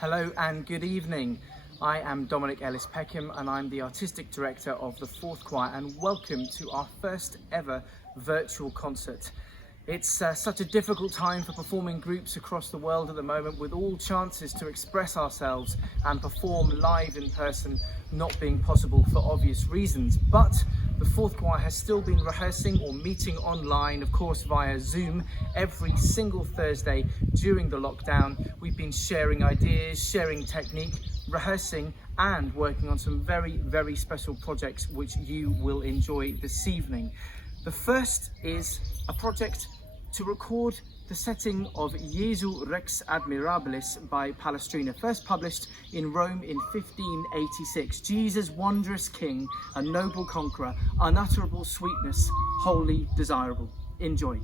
Hello and good evening. I am Dominic Ellis Peckham and I'm the Artistic Director of the Fourth Choir, and welcome to our first ever virtual concert. It's such a difficult time for performing groups across the world at the moment, with all chances to express ourselves and perform live in person not being possible for obvious reasons. But the Fourth Choir has still been rehearsing or meeting online, of course via Zoom, every single Thursday during the lockdown. We've been sharing ideas, sharing technique, rehearsing and working on some very, very special projects which you will enjoy this evening. The first is a project to record the setting of Jesu Rex Admirabilis by Palestrina, first published in Rome in 1586. Jesus, wondrous King, a noble conqueror, unutterable sweetness, wholly desirable. Enjoy.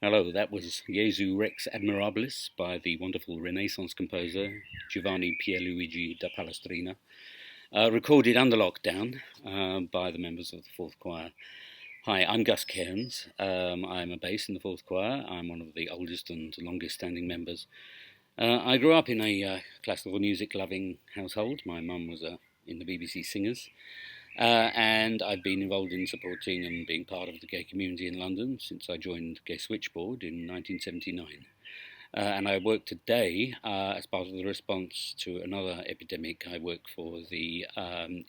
Hello, that was Jesu Rex Admirabilis by the wonderful Renaissance composer Giovanni Pierluigi da Palestrina, recorded under lockdown by the members of the Fourth Choir. Hi, I'm Gus Cairns. I'm a bass in the Fourth Choir. I'm one of the oldest and longest standing members. I grew up in a classical music loving household. My mum was in the BBC Singers. And I've been involved in supporting and being part of the gay community in London since I joined Gay Switchboard in 1979. And I work today as part of the response to another epidemic. I work for the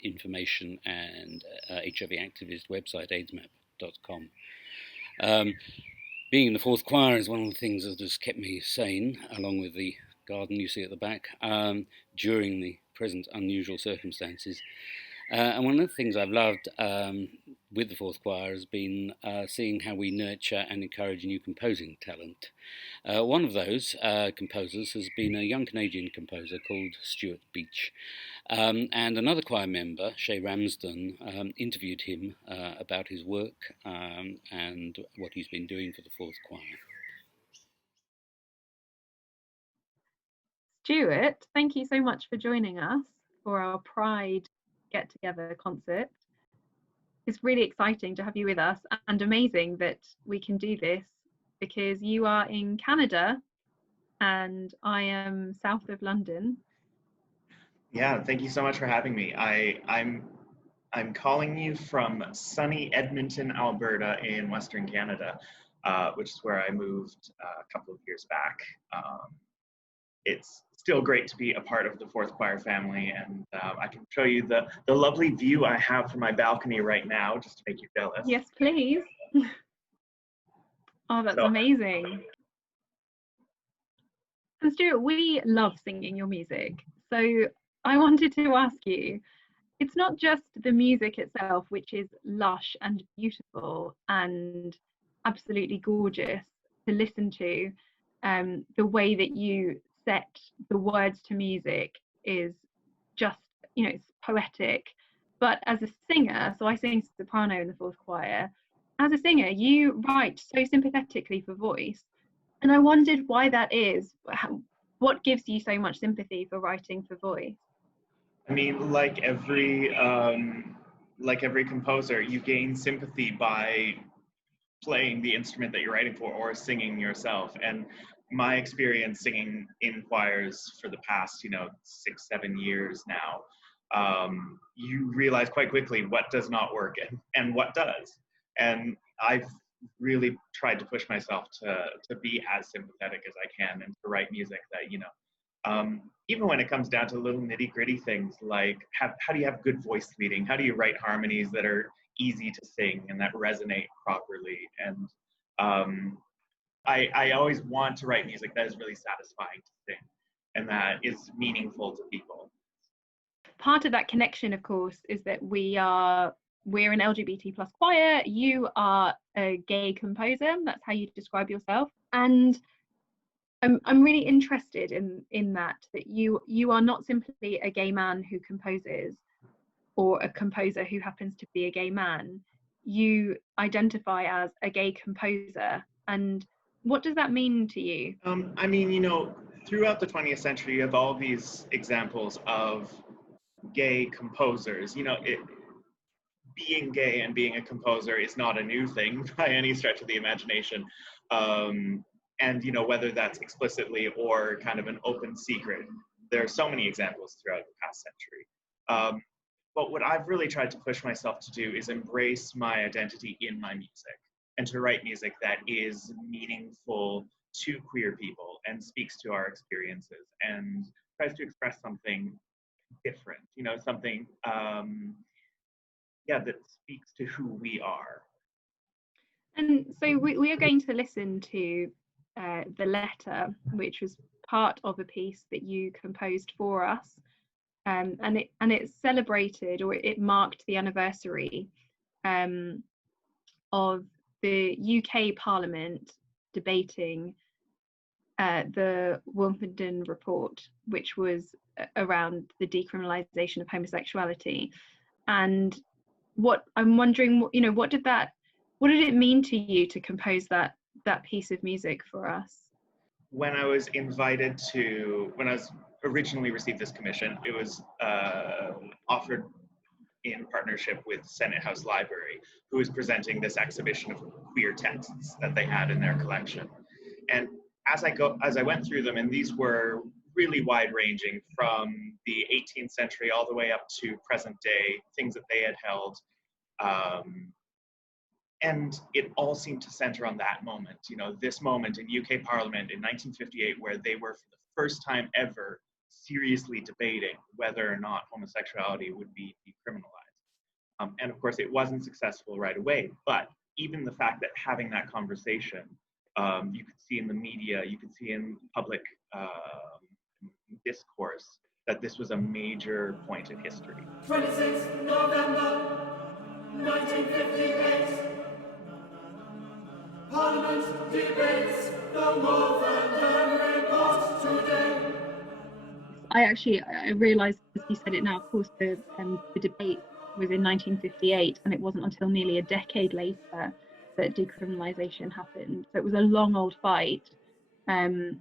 information and HIV activist website aidsmap.com. Being in the Fourth Choir is one of the things that has kept me sane, along with the garden you see at the back, during the present unusual circumstances. And one of the things I've loved with the Fourth Choir has been seeing how we nurture and encourage new composing talent. One of those composers has been a young Canadian composer called Stuart Beach. And another choir member, Shay Ramsden, interviewed him about his work and what he's been doing for the Fourth Choir. Stuart, thank you so much for joining us for our Pride Get Together concert. It's really exciting to have you with us, and amazing that we can do this because you are in Canada and I am south of London. Yeah, thank you so much for having me. I'm calling you from sunny Edmonton, Alberta, in Western Canada, which is where I moved a couple of years back. It's still great to be a part of the Fourth Choir family, and I can show you the lovely view I have from my balcony right now, just to make you jealous. Yes, please. Oh, that's amazing. And Stuart, we love singing your music. So I wanted to ask you, it's not just the music itself, which is lush and beautiful and absolutely gorgeous to listen to. The way that you set the words to music is just, it's poetic. But as a singer, so I sing soprano in the fourth choir, as a singer, you write so sympathetically for voice. And I wondered why that is. What gives you so much sympathy for writing for voice? I mean, like every composer, you gain sympathy by playing the instrument that you're writing for or singing yourself. And my experience singing in choirs for the past, 6-7 years now, you realize quite quickly what does not work and what does. And I've really tried to push myself to be as sympathetic as I can and to write music that, even when it comes down to little nitty gritty things like how do you have good voice leading? How do you write harmonies that are easy to sing and that resonate properly? And I always want to write music that is really satisfying to sing and that is meaningful to people. Part of that connection, of course, is that we're an LGBT plus choir. You are a gay composer. That's how you describe yourself. And I'm really interested in that you are not simply a gay man who composes or a composer who happens to be a gay man. You identify as a gay composer. And what does that mean to you? I mean, throughout the 20th century, you have all these examples of gay composers. Being gay and being a composer is not a new thing by any stretch of the imagination. And whether that's explicitly or kind of an open secret, there are so many examples throughout the past century. But what I've really tried to push myself to do is embrace my identity in my music and to write music that is meaningful to queer people and speaks to our experiences and tries to express something different, something that speaks to who we are. And so we are going to listen to the letter, which was part of a piece that you composed for us, and it celebrated, or it marked the anniversary of the UK Parliament debating the Wimbledon report, which was around the decriminalisation of homosexuality. And what I'm wondering, what did it mean to you to compose that piece of music for us? When I was originally received this commission, it was offered in partnership with Senate House Library, who was presenting this exhibition of queer texts that they had in their collection. And as I went through them, and these were really wide ranging from the 18th century all the way up to present day, things that they had held. And it all seemed to center on that moment, this moment in UK Parliament in 1958, where they were for the first time ever seriously debating whether or not homosexuality would be decriminalized. And of course, it wasn't successful right away, but even the fact that having that conversation, you could see in the media, you could see in public discourse, that this was a major point in history. 26th November 1958. Parliament debates the Wolverhampton report today. I realised, as you said it now, of course, the debate was in 1958, and it wasn't until nearly a decade later that decriminalisation happened. So it was a long old fight, and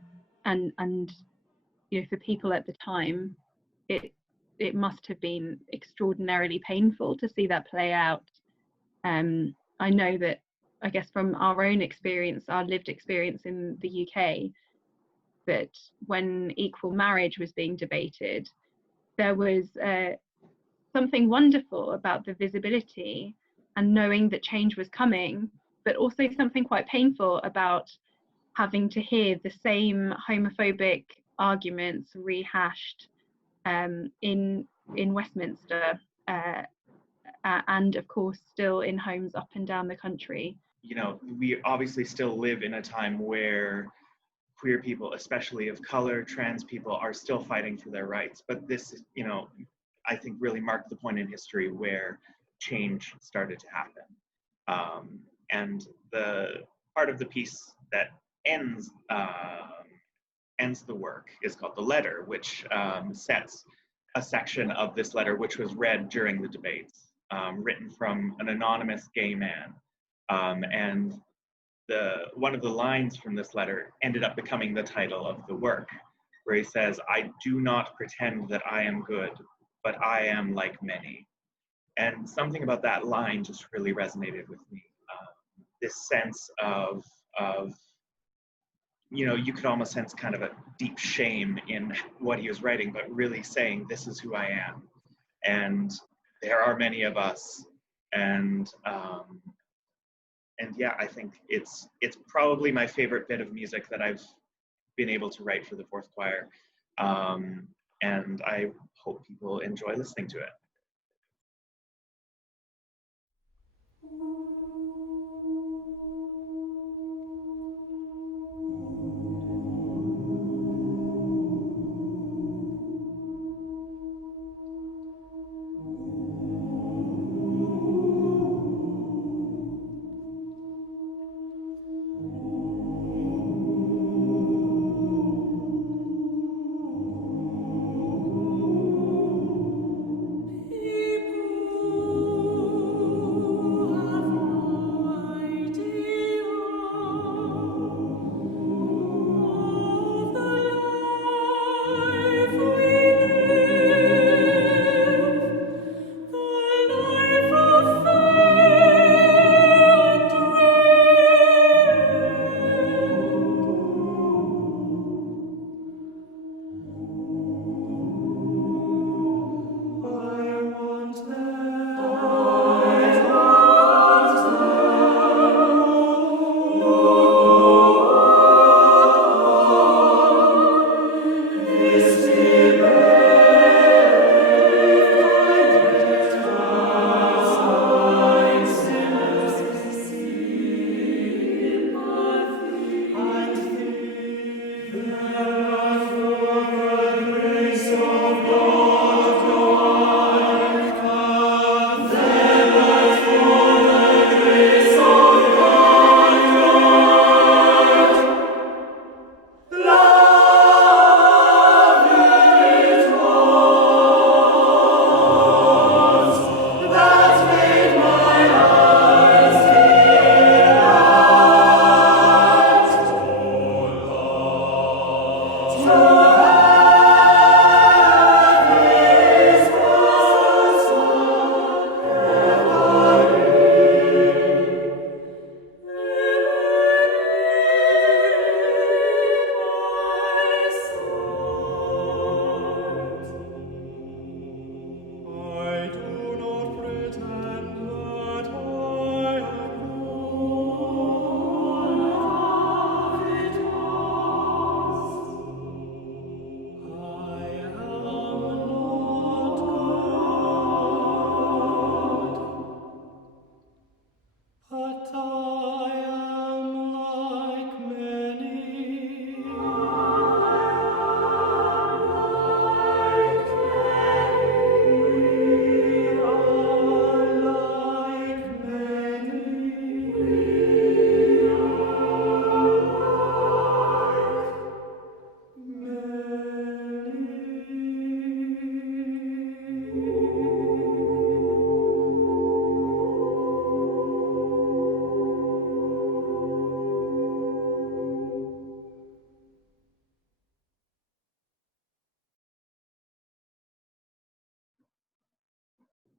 for people at the time, it must have been extraordinarily painful to see that play out. I know that, I guess, from our own experience, our lived experience in the UK, that when equal marriage was being debated, there was something wonderful about the visibility and knowing that change was coming, but also something quite painful about having to hear the same homophobic arguments rehashed in Westminster, and of course still in homes up and down the country. We obviously still live in a time where queer people, especially of color, trans people, are still fighting for their rights. But this, I think really marked the point in history where change started to happen. And the part of the piece that ends ends the work is called the letter, which sets a section of this letter which was read during the debates, written from an anonymous gay man. And one of the lines from this letter ended up becoming the title of the work, where he says, "I do not pretend that I am good, but I am like many." And something about that line just really resonated with me. This sense of you could almost sense kind of a deep shame in what he was writing, but really saying, "This is who I am, and there are many of us." And yeah, I think it's probably my favorite bit of music that I've been able to write for the Fourth Choir, and I hope people enjoy listening to it.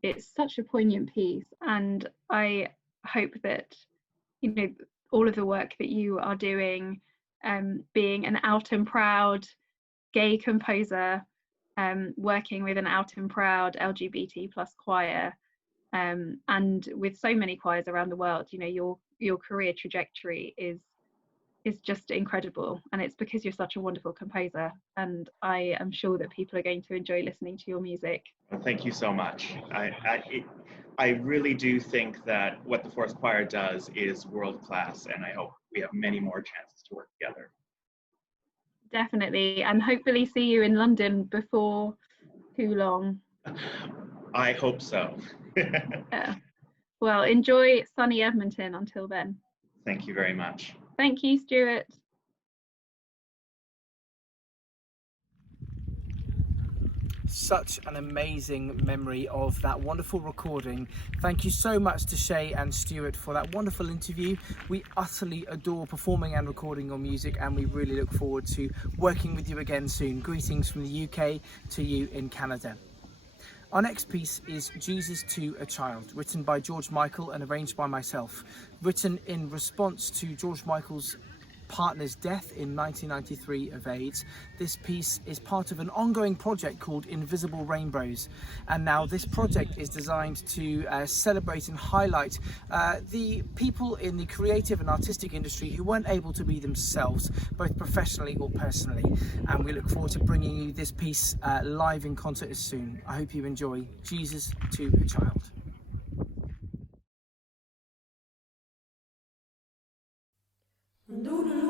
It's such a poignant piece, and I hope that all of the work that you are doing, being an out and proud gay composer, working with an out and proud LGBT plus choir, and with so many choirs around the world, your career trajectory is just incredible, and it's because you're such a wonderful composer, and I am sure that people are going to enjoy listening to your music. Well, thank you so much. I really do think that what the Fourth Choir does is world class, and I hope we have many more chances to work together. Definitely, and hopefully see you in London before too long. I hope so. Yeah. Well, enjoy sunny Edmonton until then. Thank you very much. Thank you, Stuart. Such an amazing memory of that wonderful recording. Thank you so much to Shay and Stuart for that wonderful interview. We utterly adore performing and recording your music, and we really look forward to working with you again soon. Greetings from the UK to you in Canada. Our next piece is Jesus to a Child, written by George Michael and arranged by myself. Written in response to George Michael's partner's death in 1993 of AIDS. This piece is part of an ongoing project called Invisible Rainbows, and now this project is designed to celebrate and highlight the people in the creative and artistic industry who weren't able to be themselves, both professionally or personally, and we look forward to bringing you this piece live in concert as soon. I hope you enjoy Jesus to a Child. Ooh.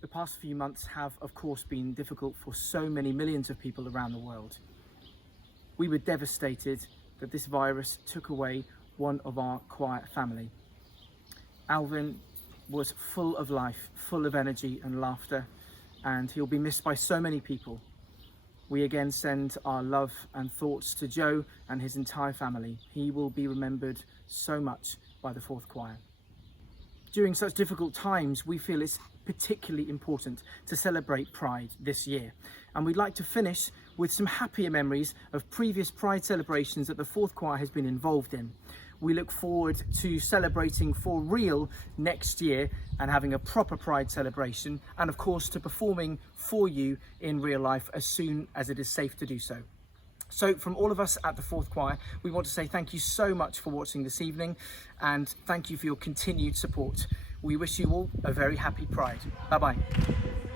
The past few months have, of course, been difficult for so many millions of people around the world. We were devastated that this virus took away one of our choir family. Alvin was full of life, full of energy and laughter, and he'll be missed by so many people. We again send our love and thoughts to Joe and his entire family. He will be remembered so much by the Fourth Choir. During such difficult times, we feel it's particularly important to celebrate Pride this year. And we'd like to finish with some happier memories of previous Pride celebrations that the Fourth Choir has been involved in. We look forward to celebrating for real next year and having a proper Pride celebration, and of course to performing for you in real life as soon as it is safe to do so. So from all of us at the Fourth Choir, we want to say thank you so much for watching this evening, and thank you for your continued support. We wish you all a very happy Pride. Bye-bye.